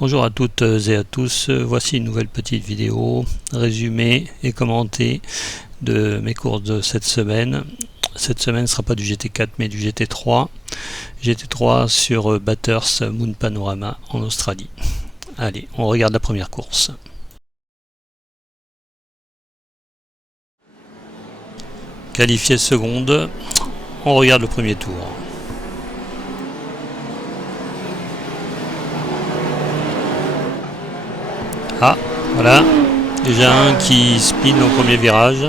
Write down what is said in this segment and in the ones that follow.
Bonjour à toutes et à tous, voici une nouvelle petite vidéo résumée et commentée de mes courses de cette semaine. Cette semaine ne sera pas du GT4 mais du GT3. GT3 sur Bathurst Moon Panorama en Australie. Allez, on regarde la première course. Qualifié seconde, on regarde le premier tour. Ah, voilà, déjà un qui spin au premier virage.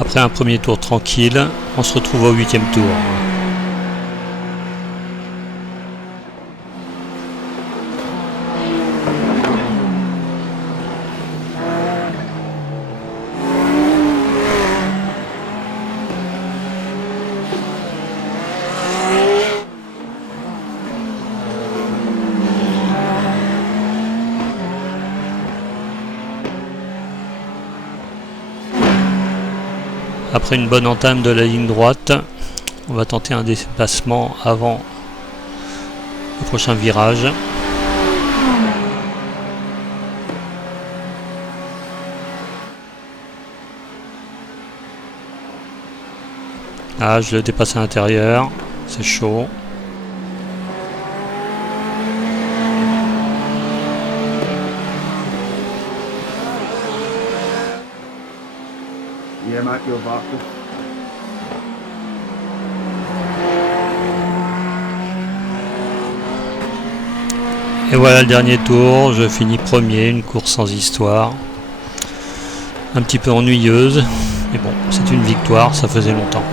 Après un premier tour tranquille, on se retrouve au 8e tour. Après une bonne entame de la ligne droite, on va tenter un dépassement avant le prochain virage. Ah, je le dépasse à l'intérieur, c'est chaud. Et voilà le dernier tour, je finis premier, une course sans histoire. Un petit peu ennuyeuse, mais bon, c'est une victoire, ça faisait longtemps.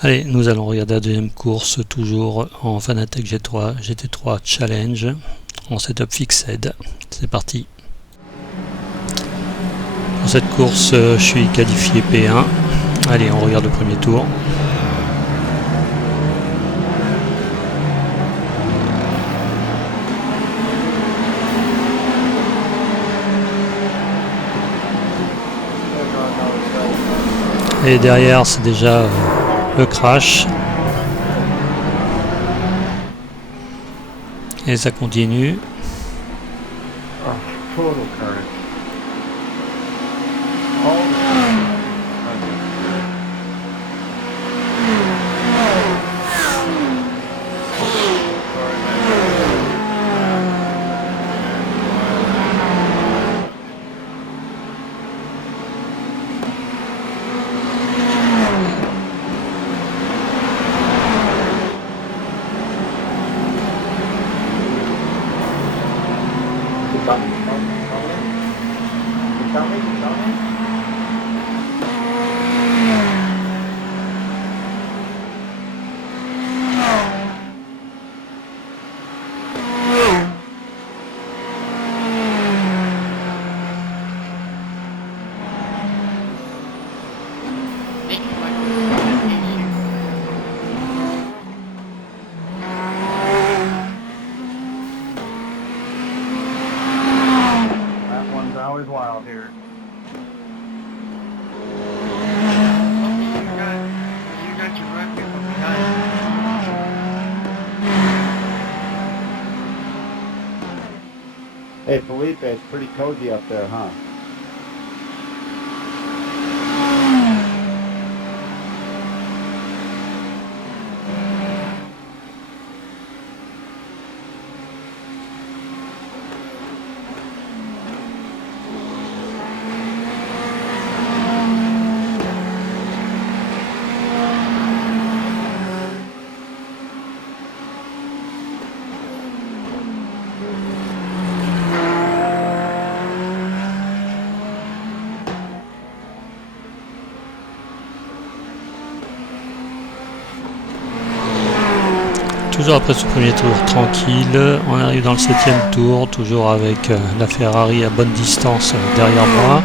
Allez, nous allons regarder la deuxième course, toujours en Fanatec GT3 Challenge, en setup fixed. C'est parti. Pour cette course, je suis qualifié P1. Allez, on regarde le premier tour. Et derrière, c'est déjà le crash. Et ça continue. Hey Felipe, it's pretty cozy up there, huh? Toujours après ce premier tour tranquille, on arrive dans le 7e tour, toujours avec la Ferrari à bonne distance derrière moi.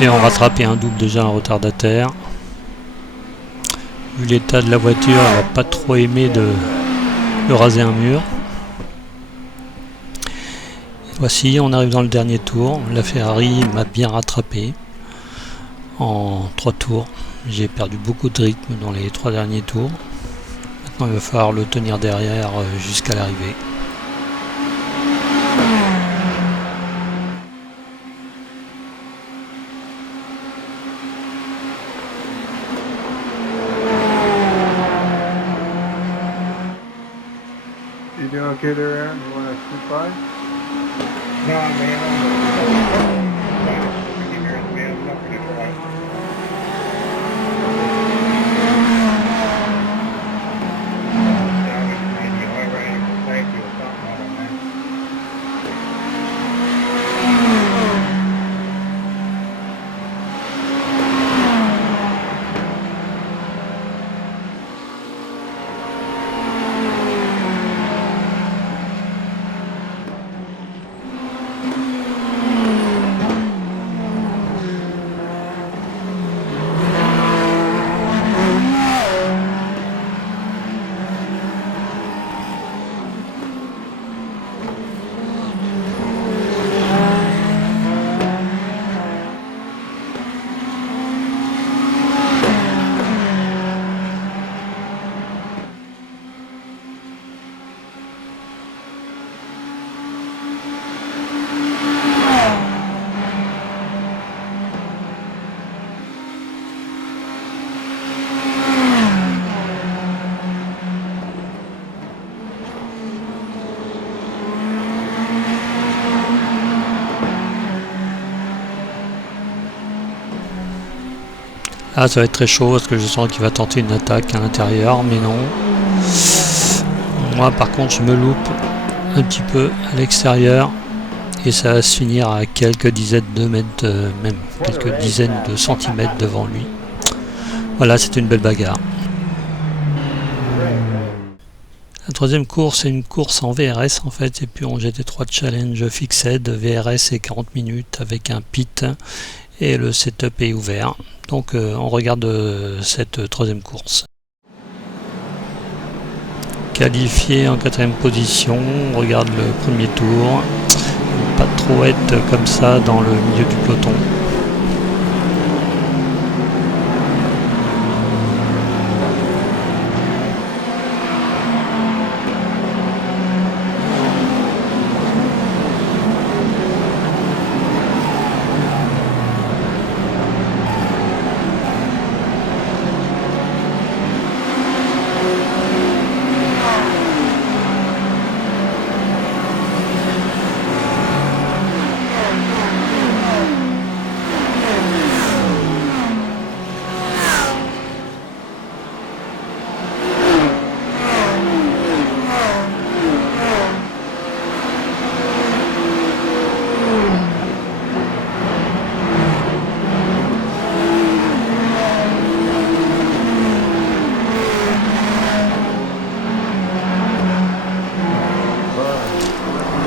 Et on rattrape un double déjà un retardataire. Vu l'état de la voiture, elle n'a pas trop aimé de raser un mur. Voici, on arrive dans le dernier tour. La Ferrari m'a bien rattrapé en 3 tours. J'ai perdu beaucoup de rythme dans les 3 derniers tours. Maintenant, il va falloir le tenir derrière jusqu'à l'arrivée. You doing okay there, Aaron? You want to scoot by? No, man. Ah, ça va être très chaud parce que je sens qu'il va tenter une attaque à l'intérieur, mais non. Moi, par contre, je me loupe un petit peu à l'extérieur et ça va se finir à quelques dizaines de mètres, même quelques dizaines de centimètres devant lui. Voilà, c'est une belle bagarre. La troisième course est une course en VRS en fait, et puis en GT3 Challenge Fixed, VRS et 40 minutes avec un pit et le setup est ouvert. Donc on regarde cette troisième course. Qualifié en 4e position, on regarde le premier tour. Pas trop être comme ça dans le milieu du peloton.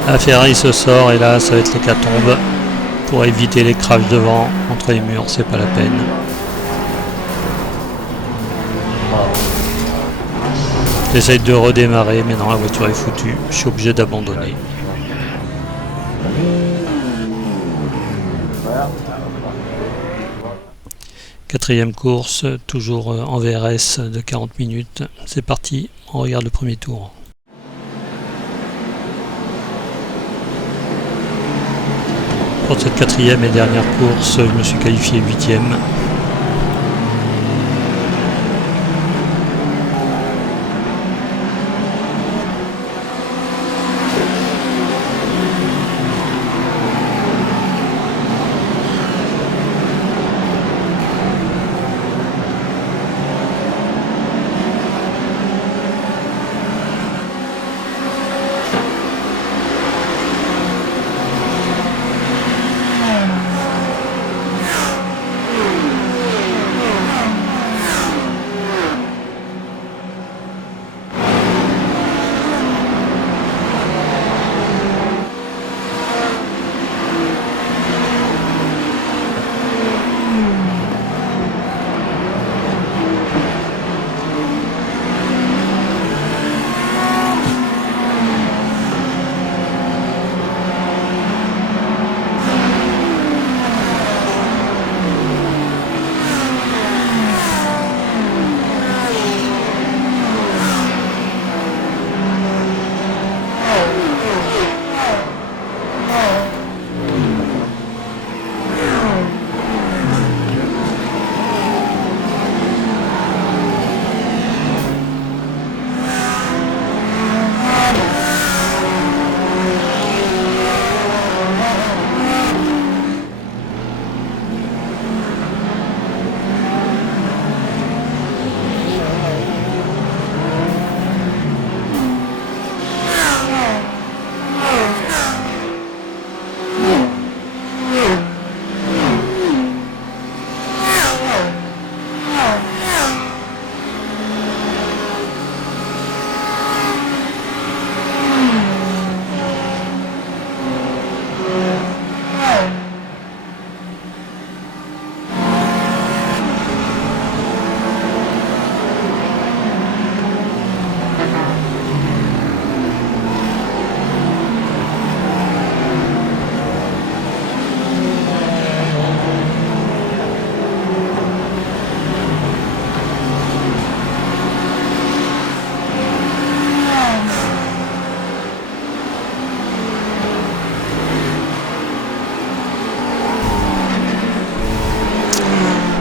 La Ferrari se sort et là ça va être l'hécatombe. Pour éviter les crashs devant, entre les murs, c'est pas la peine. J'essaye de redémarrer mais non, la voiture est foutue, je suis obligé d'abandonner. Quatrième course, toujours en VRS de 40 minutes. C'est parti, on regarde le premier tour. Pour cette quatrième et dernière course, je me suis qualifié 8e.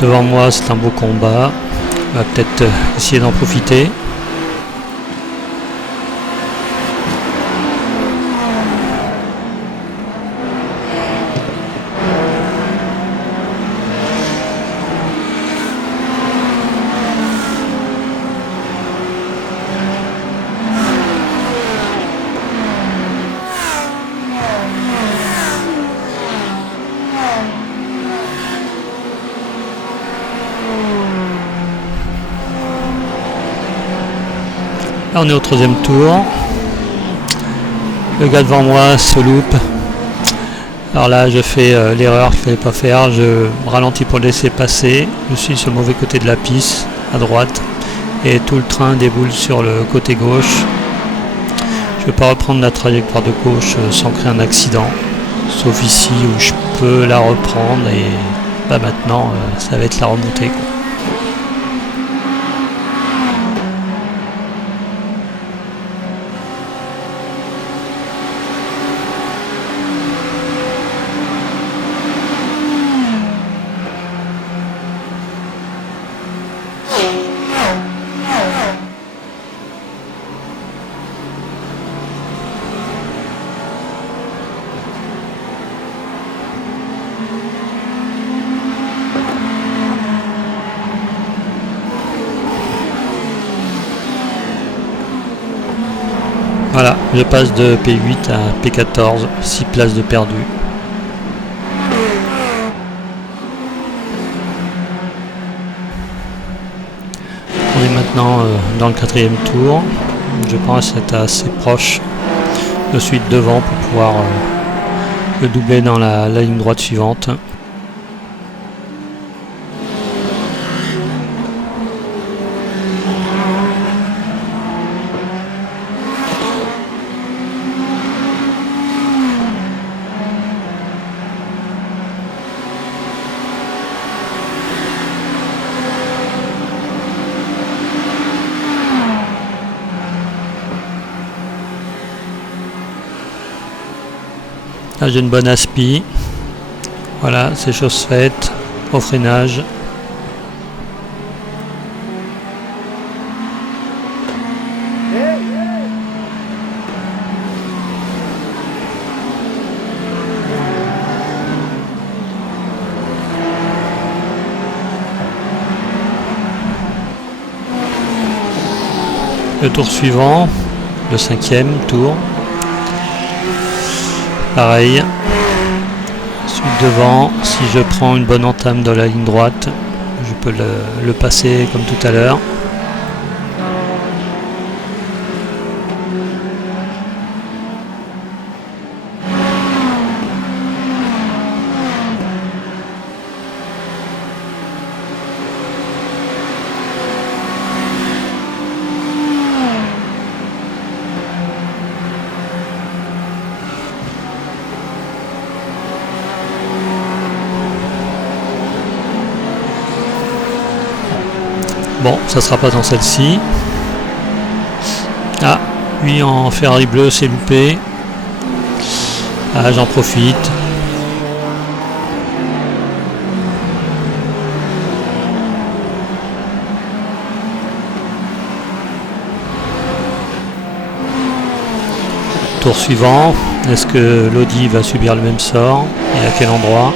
Devant moi, c'est un beau combat. On va peut-être essayer d'en profiter. Là on est au troisième tour. Le gars devant moi se loupe. Alors là je fais l'erreur qu'il ne fallait pas faire. Je ralentis pour le laisser passer. Je suis sur le mauvais côté de la piste, à droite. Et tout le train déboule sur le côté gauche. Je ne vais pas reprendre la trajectoire de gauche sans créer un accident. Sauf ici où je peux la reprendre. Et bah, maintenant ça va être la remontée, quoi. Voilà, je passe de P8 à P14, 6 places de perdu. On est maintenant dans le quatrième tour. Je pense être assez proche de celui de devant pour pouvoir le doubler dans la ligne droite suivante. Là j'ai une bonne aspi. Voilà, c'est chose faite. Au freinage. Le tour suivant, le 5e tour. Pareil. Celui devant, si je prends une bonne entame dans la ligne droite, je peux le passer comme tout à l'heure. Bon, ça sera pas dans celle-ci. Ah, lui en Ferrari bleu, c'est loupé. Ah, j'en profite. Tour suivant. Est-ce que l'Audi va subir le même sort? Et à quel endroit?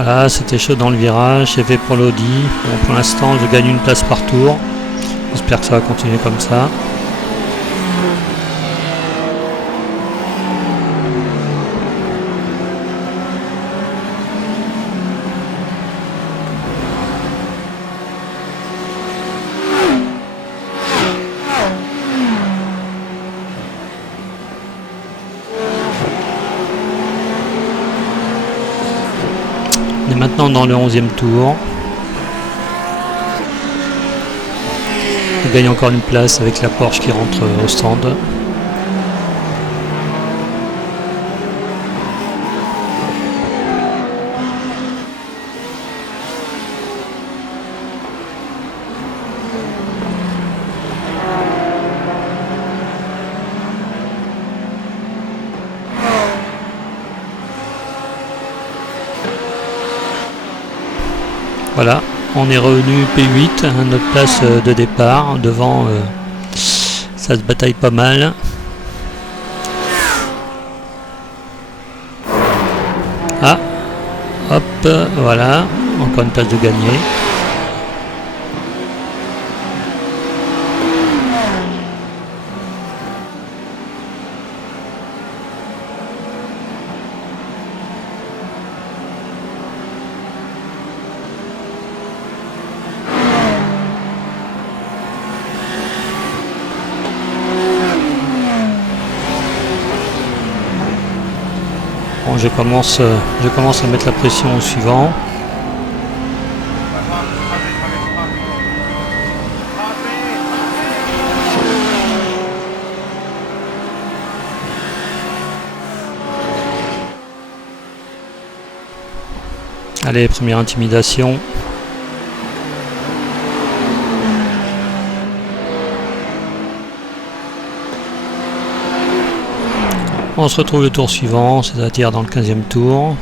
Voilà, c'était chaud dans le virage, c'est fait pour l'Audi. Bon, pour l'instant, je gagne une place par tour. J'espère que ça va continuer comme ça. On est maintenant dans le 11e tour. On gagne encore une place avec la Porsche qui rentre au stand. Voilà, on est revenu P8 à notre place de départ. Devant, ça se bataille pas mal. Ah, hop, voilà, encore une place de gagner. Bon, je commence à mettre la pression au suivant. Allez, première intimidation. On se retrouve le tour suivant, c'est-à-dire dans le 15e tour.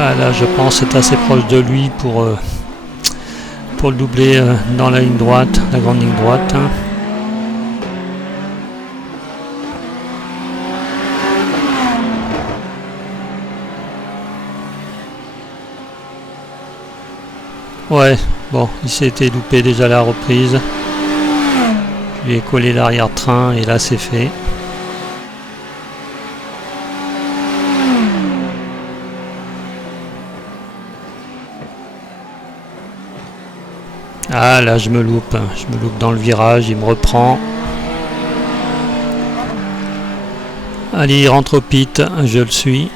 Ah, là, je pense être assez proche de lui pour le doubler dans la ligne droite, la grande ligne droite. Ouais, bon, il s'est été loupé déjà à la reprise. Je lui ai collé l'arrière-train et là c'est fait. Ah là je me loupe dans le virage, il me reprend. Allez, il rentre au pit, je le suis.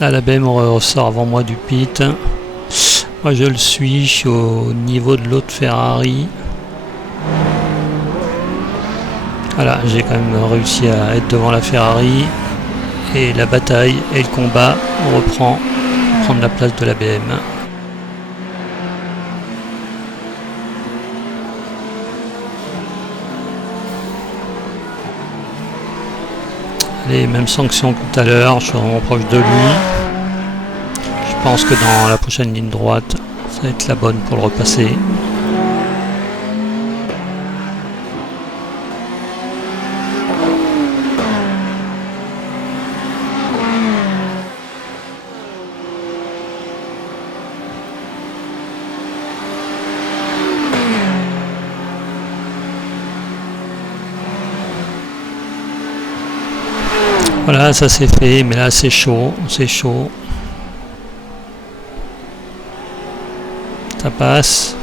Là la BM ressort avant moi du pit. Moi je le suis, je suis au niveau de l'autre Ferrari. Voilà, j'ai quand même réussi à être devant la Ferrari. Et la bataille et le combat, on reprend, prendre la place de la BM. Allez, même sanction que tout à l'heure, je suis vraiment proche de lui. Je pense que dans la prochaine ligne droite, ça va être la bonne pour le repasser. Voilà, ça c'est fait, mais là c'est chaud, c'est chaud. Ça passe.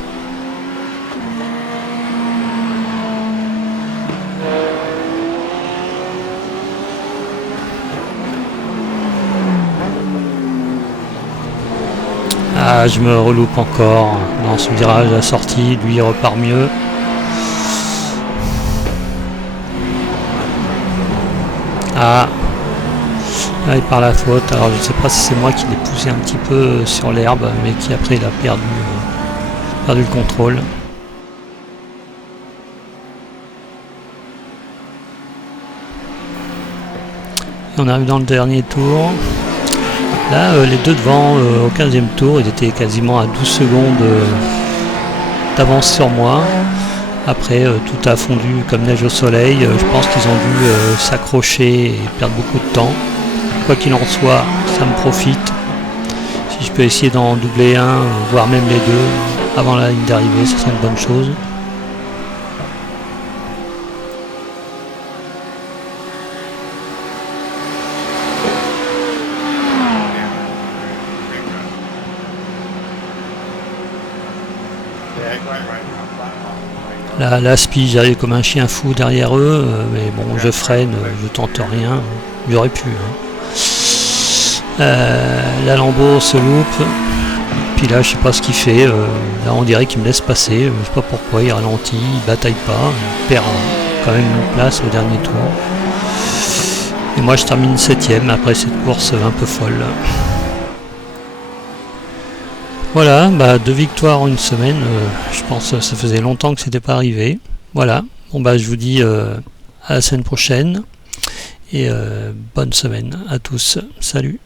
Ah, je me reloupe encore dans ce virage à la sortie, lui il repart mieux. Ah, là il part la faute, alors je ne sais pas si c'est moi qui l'ai poussé un petit peu sur l'herbe, mais qui après il a perdu le contrôle. Et on arrive dans le dernier tour. Là les deux devant au 15e tour, ils étaient quasiment à 12 secondes d'avance sur moi. Après tout a fondu comme neige au soleil, je pense qu'ils ont dû s'accrocher et perdre beaucoup de temps. Quoi qu'il en soit, ça me profite. Si je peux essayer d'en doubler un, voire même les deux, avant la ligne d'arrivée, ça serait une bonne chose. La spi, j'arrive comme un chien fou derrière eux, mais bon, je freine, je tente rien, j'aurais pu. La Lambo se loupe, puis là je sais pas ce qu'il fait, là on dirait qu'il me laisse passer, je sais pas pourquoi, il ralentit, il bataille pas, il perd quand même une place au dernier tour. Et moi je termine 7ème après cette course un peu folle. Voilà, bah 2 victoires en une semaine, je pense que ça faisait longtemps que c'était pas arrivé. Voilà, bon bah je vous dis à la semaine prochaine et bonne semaine à tous, salut.